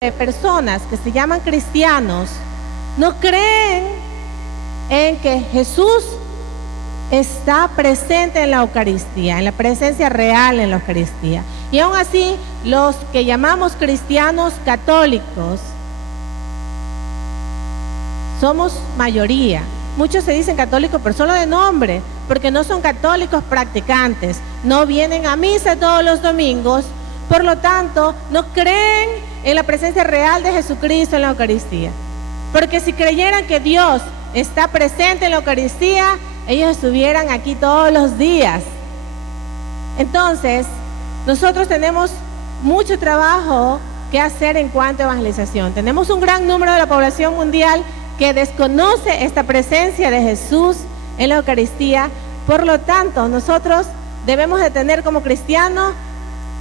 de personas que se llaman cristianos no creen en que Jesús está presente en la Eucaristía, en la presencia real en la Eucaristía. Y aún así, los que llamamos cristianos católicos somos mayoría. Muchos se dicen católicos, pero solo de nombre, porque no son católicos practicantes, no vienen a misa todos los domingos, por lo tanto, no creen en la presencia real de Jesucristo en la Eucaristía. Porque si creyeran que Dios está presente en la Eucaristía, ellos estuvieran aquí todos los días. Entonces, nosotros tenemos mucho trabajo que hacer en cuanto a evangelización. Tenemos un gran número de la población mundial que desconoce esta presencia de Jesús en la Eucaristía. Por lo tanto, nosotros debemos de tener como cristianos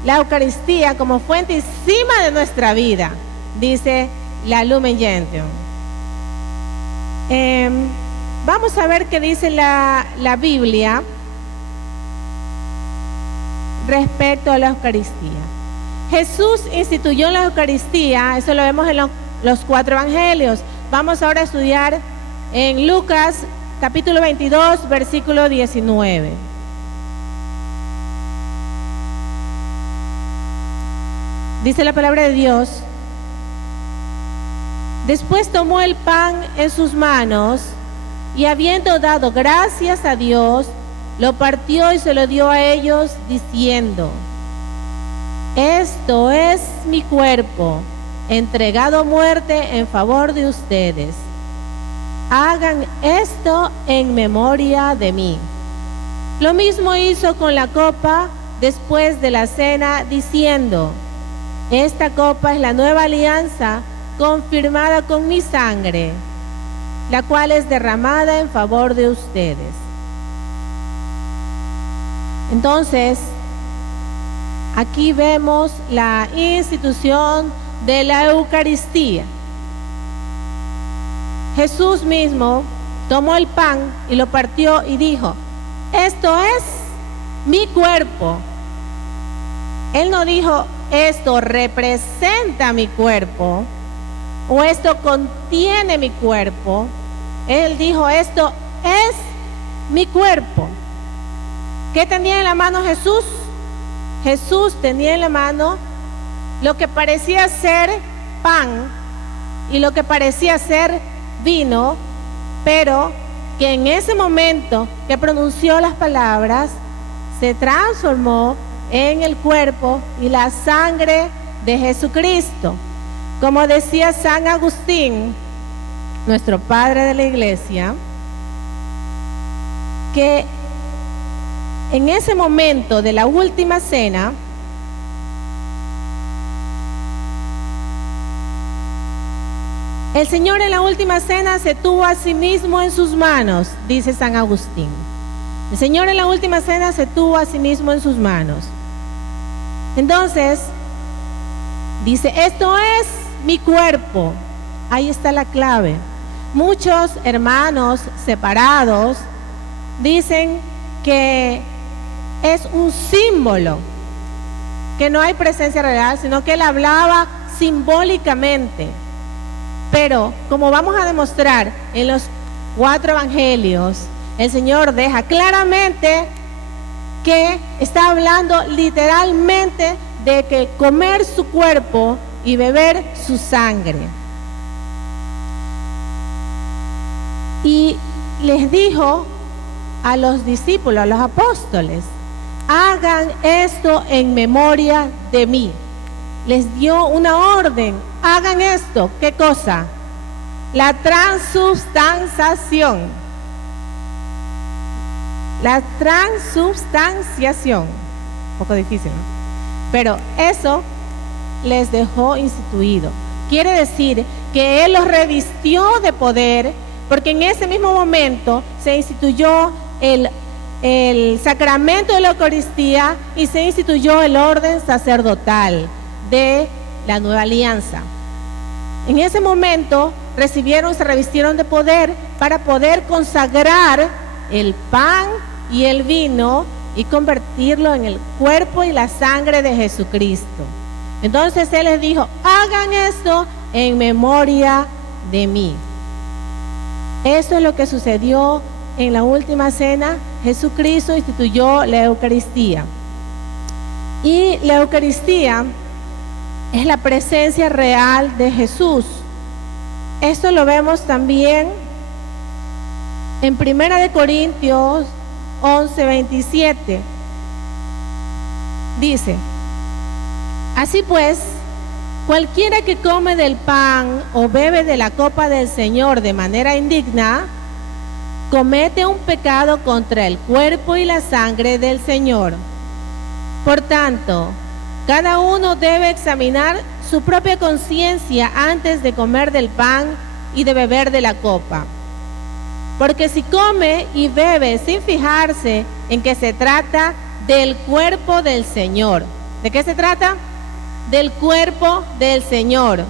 la Eucaristía como fuente y cima de nuestra vida, dice la Lumen Gentium. Vamos a ver qué dice la Biblia respecto a la Eucaristía. Jesús instituyó la Eucaristía, eso lo vemos en los 4 evangelios. Vamos ahora a estudiar en Lucas capítulo 22, versículo 19. Dice la palabra de Dios: después tomó el pan en sus manos y habiendo dado gracias a Dios, lo partió y se lo dio a ellos diciendo: esto es mi cuerpo, entregado a muerte en favor de ustedes. Hagan esto en memoria de mí. Lo mismo hizo con la copa después de la cena, diciendo: esta copa es la nueva alianza confirmada con mi sangre, la cual es derramada en favor de ustedes. Entonces, aquí vemos la institución de la Eucaristía. Jesús mismo tomó el pan y lo partió y dijo: esto es mi cuerpo. Él no dijo: esto representa mi cuerpo o esto contiene mi cuerpo. Él dijo: esto es mi cuerpo. ¿Qué tenía en la mano Jesús? Jesús tenía en la mano lo que parecía ser pan y lo que parecía ser vino, pero que en ese momento que pronunció las palabras se transformó en el cuerpo y la sangre de Jesucristo. Como decía San Agustín, nuestro padre de la iglesia, que en ese momento de la última cena, el Señor en la última cena se tuvo a sí mismo en sus manos, dice San Agustín. El Señor en la última cena se tuvo a sí mismo en sus manos. Entonces, dice: esto es mi cuerpo. Ahí está la clave. Muchos hermanos separados dicen que es un símbolo, que no hay presencia real, sino que él hablaba simbólicamente. Pero, como vamos a demostrar en los 4 evangelios, el Señor deja claramente que está hablando literalmente de que comer su cuerpo y beber su sangre. Y les dijo a los discípulos, a los apóstoles: hagan esto en memoria de mí. Les dio una orden: hagan esto. ¿Qué cosa? La transubstanciación. La transubstanciación. Un poco difícil, ¿no? Pero eso les dejó instituido. Quiere decir que Él los revistió de poder, porque en ese mismo momento se instituyó el sacramento de la Eucaristía y se instituyó el orden sacerdotal de la nueva alianza. En ese momento se revistieron de poder para poder consagrar el pan y el vino y convertirlo en el cuerpo y la sangre de Jesucristo. Entonces Él les dijo, hagan esto en memoria de mí. Eso es lo que sucedió en la última cena. Jesucristo instituyó la Eucaristía. Y la Eucaristía es la presencia real de Jesús. Esto lo vemos también en 1 Corintios 11:27. Dice, así pues, cualquiera que come del pan o bebe de la copa del Señor de manera indigna, comete un pecado contra el cuerpo y la sangre del Señor. Por tanto, cada uno debe examinar su propia conciencia antes de comer del pan y de beber de la copa. Porque si come y bebe sin fijarse en que se trata del cuerpo del Señor. ¿De qué se trata? Del cuerpo del Señor.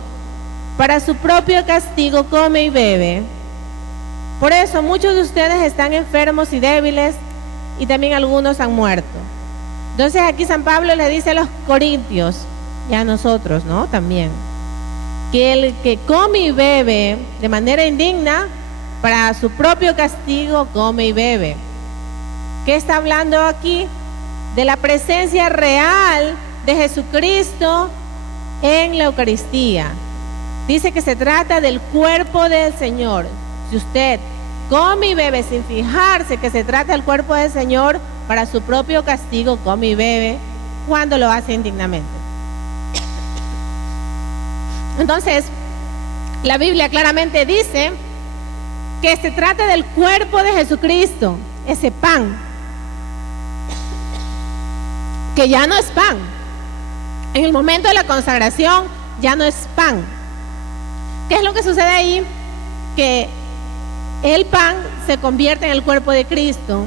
Para su propio castigo come y bebe. Por eso muchos de ustedes están enfermos y débiles y también algunos han muerto. Entonces aquí San Pablo le dice a los corintios y a nosotros, ¿no? También, que el que come y bebe de manera indigna, para su propio castigo come y bebe. ¿Qué está hablando aquí? De la presencia real de Jesucristo en la Eucaristía. Dice que se trata del cuerpo del Señor. Si usted come y bebe sin fijarse que se trata del cuerpo del Señor, para su propio castigo come y bebe cuando lo hace indignamente. Entonces, la Biblia claramente dice que se trata del cuerpo de Jesucristo, ese pan, que ya no es pan. En el momento de la consagración ya no es pan. ¿Qué es lo que sucede ahí? Que el pan se convierte en el cuerpo de Cristo,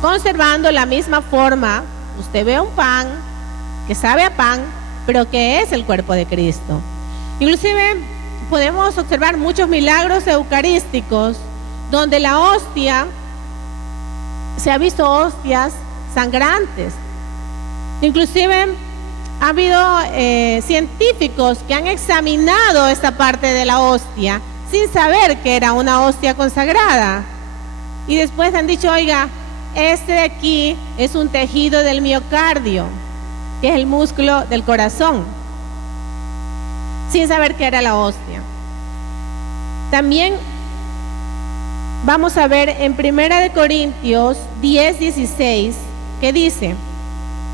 conservando la misma forma. Usted ve un pan que sabe a pan, pero que es el cuerpo de Cristo. Inclusive podemos observar muchos milagros eucarísticos donde la hostia, se ha visto hostias sangrantes. Inclusive ha habido científicos que han examinado esta parte de la hostia sin saber que era una hostia consagrada. Y después han dicho, oiga, este de aquí es un tejido del miocardio, que es el músculo del corazón, sin saber que era la hostia. También vamos a ver en 1 Corintios 10:16, que dice,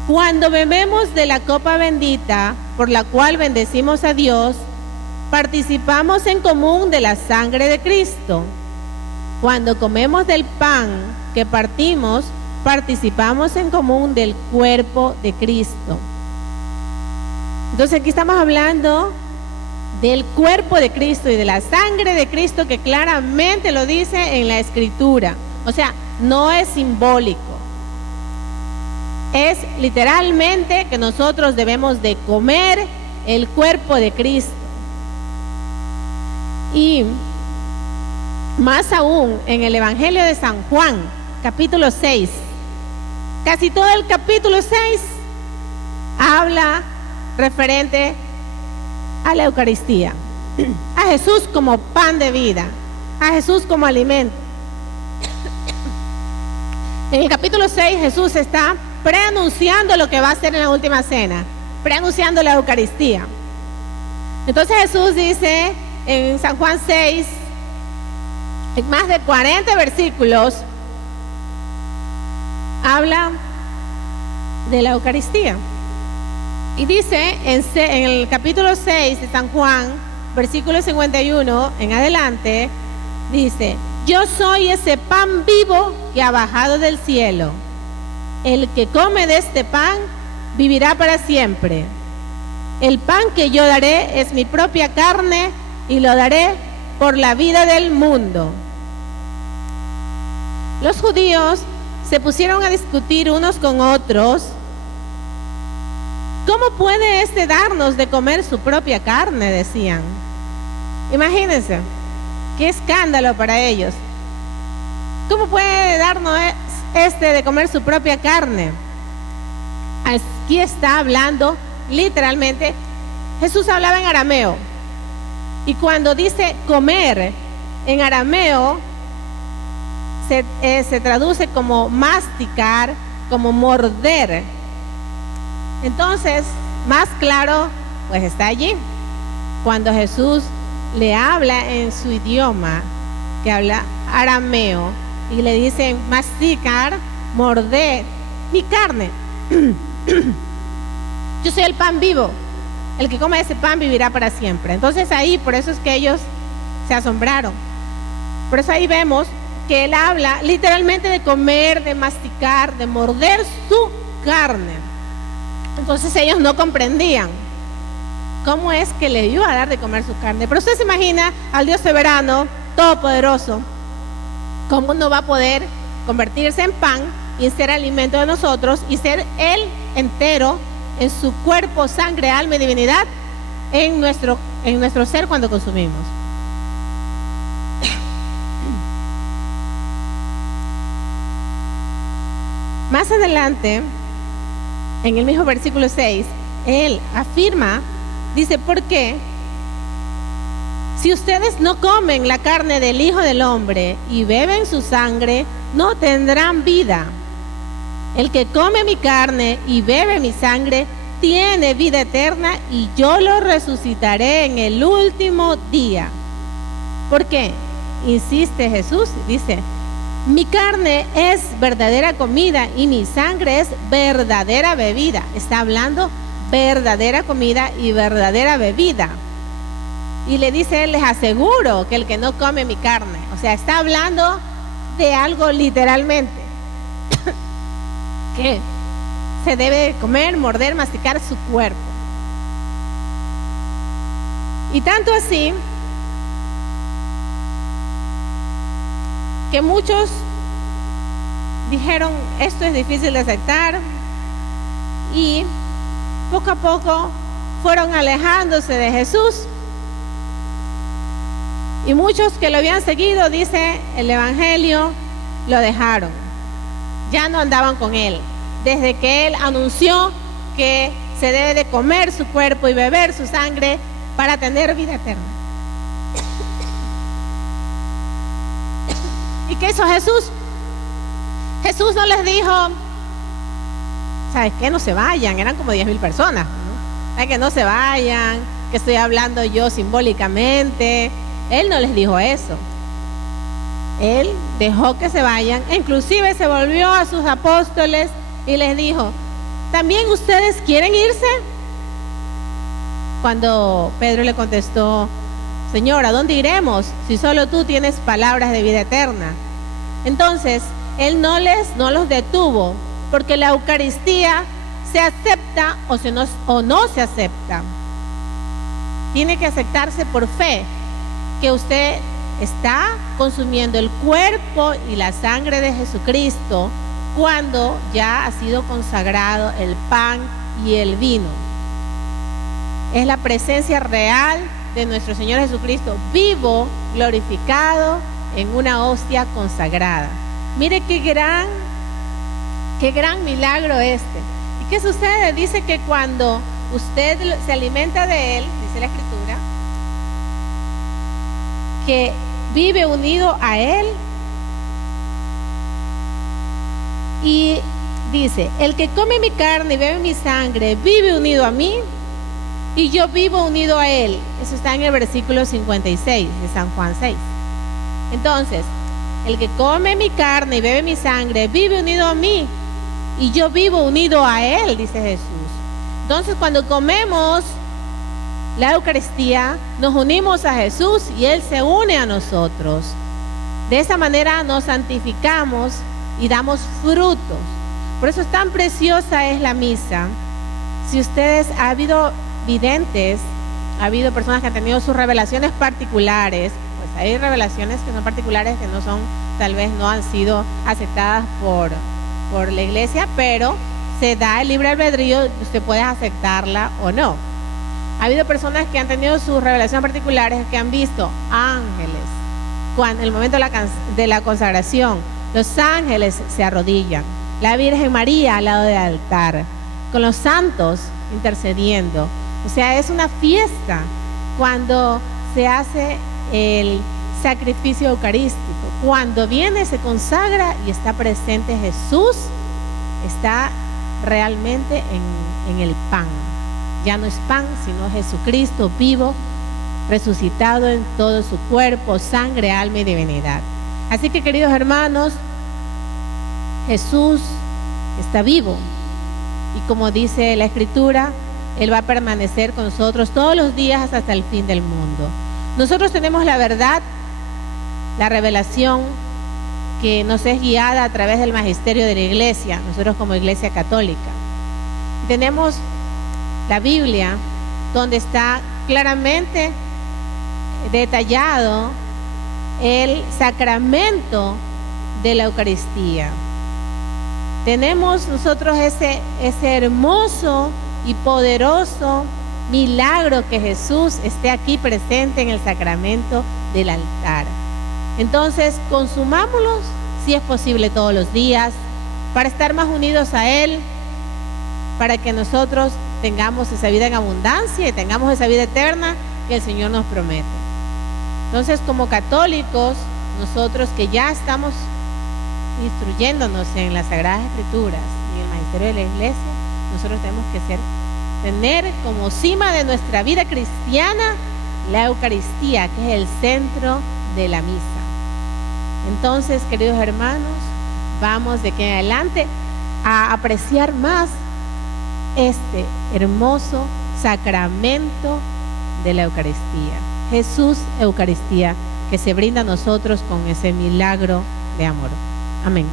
cuando bebemos de la copa bendita, por la cual bendecimos a Dios, participamos en común de la sangre de Cristo. Cuando comemos del pan que partimos, participamos en común del cuerpo de Cristo. Entonces aquí estamos hablando del cuerpo de Cristo y de la sangre de Cristo, que claramente lo dice en la Escritura. O sea, no es simbólico. Es literalmente que nosotros debemos de comer el cuerpo de Cristo. Y más aún en el Evangelio de San Juan, capítulo 6, casi todo el capítulo 6 habla referente a la Eucaristía, a Jesús como pan de vida, a Jesús como alimento. En el capítulo 6 Jesús está preanunciando lo que va a hacer en la última cena, preanunciando la Eucaristía. Entonces Jesús dice en San Juan 6, en más de 40 versículos, habla de la Eucaristía. Y dice en el capítulo 6 de San Juan, versículo 51 en adelante, dice, yo soy ese pan vivo que ha bajado del cielo. El que come de este pan vivirá para siempre. El pan que yo daré es mi propia carne y lo daré por la vida del mundo. Los judíos se pusieron a discutir unos con otros. ¿Cómo puede este darnos de comer su propia carne?, decían. Imagínense, qué escándalo para ellos. ¿Cómo puede darnos este de comer su propia carne? Aquí está hablando literalmente, Jesús hablaba en arameo. Y cuando dice comer en arameo, se traduce como masticar, como morder. Entonces, más claro, pues está allí. Cuando Jesús le habla en su idioma, que habla arameo, y le dicen masticar, morder mi carne. Yo soy el pan vivo. El que come ese pan vivirá para siempre. Entonces ahí, por eso es que ellos se asombraron. Por eso ahí vemos que él habla literalmente de comer, de masticar, de morder su carne. Entonces ellos no comprendían cómo es que le iba a dar de comer su carne. Pero usted se imagina al Dios soberano, todopoderoso, cómo no va a poder convertirse en pan y ser alimento de nosotros y ser él entero en su cuerpo, sangre, alma y divinidad en nuestro ser cuando consumimos. Más adelante, en el mismo versículo 6, él afirma, dice, ¿por qué? Si ustedes no comen la carne del Hijo del Hombre y beben su sangre, no tendrán vida. El que come mi carne y bebe mi sangre tiene vida eterna y yo lo resucitaré en el último día. ¿Por qué? Insiste Jesús, dice, mi carne es verdadera comida y mi sangre es verdadera bebida. Está hablando verdadera comida y verdadera bebida. Y le dice él, les aseguro que el que no come mi carne, o sea, está hablando de algo literalmente, que se debe comer, morder, masticar su cuerpo. Y tanto así, que muchos dijeron, esto es difícil de aceptar, y poco a poco fueron alejándose de Jesús. Y muchos que lo habían seguido, dice el Evangelio, lo dejaron. Ya no andaban con él. Desde que él anunció que se debe de comer su cuerpo y beber su sangre para tener vida eterna. ¿Y qué hizo Jesús? Jesús no les dijo, ¿sabes qué? No se vayan. Eran como 10,000 personas, ¿no? ¿Sabes que no se vayan? Que estoy hablando yo simbólicamente. Él no les dijo eso. Él dejó que se vayan, e inclusive se volvió a sus apóstoles y les dijo, ¿también ustedes quieren irse? Cuando Pedro le contestó, Señor, ¿a dónde iremos si solo tú tienes palabras de vida eterna? Entonces, él no los detuvo, porque la Eucaristía se acepta o no se acepta. Tiene que aceptarse por fe, que usted está consumiendo el cuerpo y la sangre de Jesucristo cuando ya ha sido consagrado el pan y el vino. Es la presencia real de nuestro Señor Jesucristo, vivo, glorificado en una hostia consagrada. Mire qué gran milagro este. ¿Y qué sucede? Dice que cuando usted se alimenta de él, dice la Escritura, que vive unido a él, y dice, el que come mi carne y bebe mi sangre vive unido a mí y yo vivo unido a él. Eso está en el versículo 56 de San Juan 6. Entonces, el que come mi carne y bebe mi sangre vive unido a mí y yo vivo unido a él, dice Jesús. Entonces, cuando comemos la Eucaristía, nos unimos a Jesús y él se une a nosotros. De esa manera nos santificamos y damos frutos. Por eso tan preciosa es la misa. Si ustedes, ha habido videntes, ha habido personas que han tenido sus revelaciones particulares, pues hay revelaciones que son particulares, que no son, tal vez no han sido aceptadas por la iglesia, pero se da el libre albedrío, usted puede aceptarla o no. Ha habido personas que han tenido sus revelaciones particulares, que han visto ángeles. Cuando en el momento de la consagración, los ángeles se arrodillan. La Virgen María al lado del altar. Con los santos intercediendo. O sea, es una fiesta cuando se hace el sacrificio eucarístico. Cuando viene, se consagra y está presente Jesús, está realmente en el pan. Ya no es pan, sino Jesucristo vivo, resucitado en todo su cuerpo, sangre, alma y divinidad. Así que, queridos hermanos, Jesús está vivo y, como dice la Escritura, Él va a permanecer con nosotros todos los días hasta el fin del mundo. Nosotros tenemos la verdad, la revelación que nos es guiada a través del magisterio de la Iglesia, nosotros como Iglesia Católica. Tenemos la Biblia, donde está claramente detallado el sacramento de la Eucaristía. Tenemos nosotros ese hermoso y poderoso milagro que Jesús esté aquí presente en el sacramento del altar. Entonces, consumámoslos si es posible todos los días, para estar más unidos a Él, para que nosotros tengamos esa vida en abundancia y tengamos esa vida eterna que el Señor nos promete. Entonces, como católicos, nosotros que ya estamos instruyéndonos en las Sagradas Escrituras y en el magisterio de la Iglesia, nosotros tenemos que tener como cima de nuestra vida cristiana la Eucaristía, que es el centro de la misa. Entonces, queridos hermanos, vamos de aquí en adelante a apreciar más este hermoso sacramento de la Eucaristía. Jesús Eucaristía, que se brinda a nosotros con ese milagro de amor. Amén.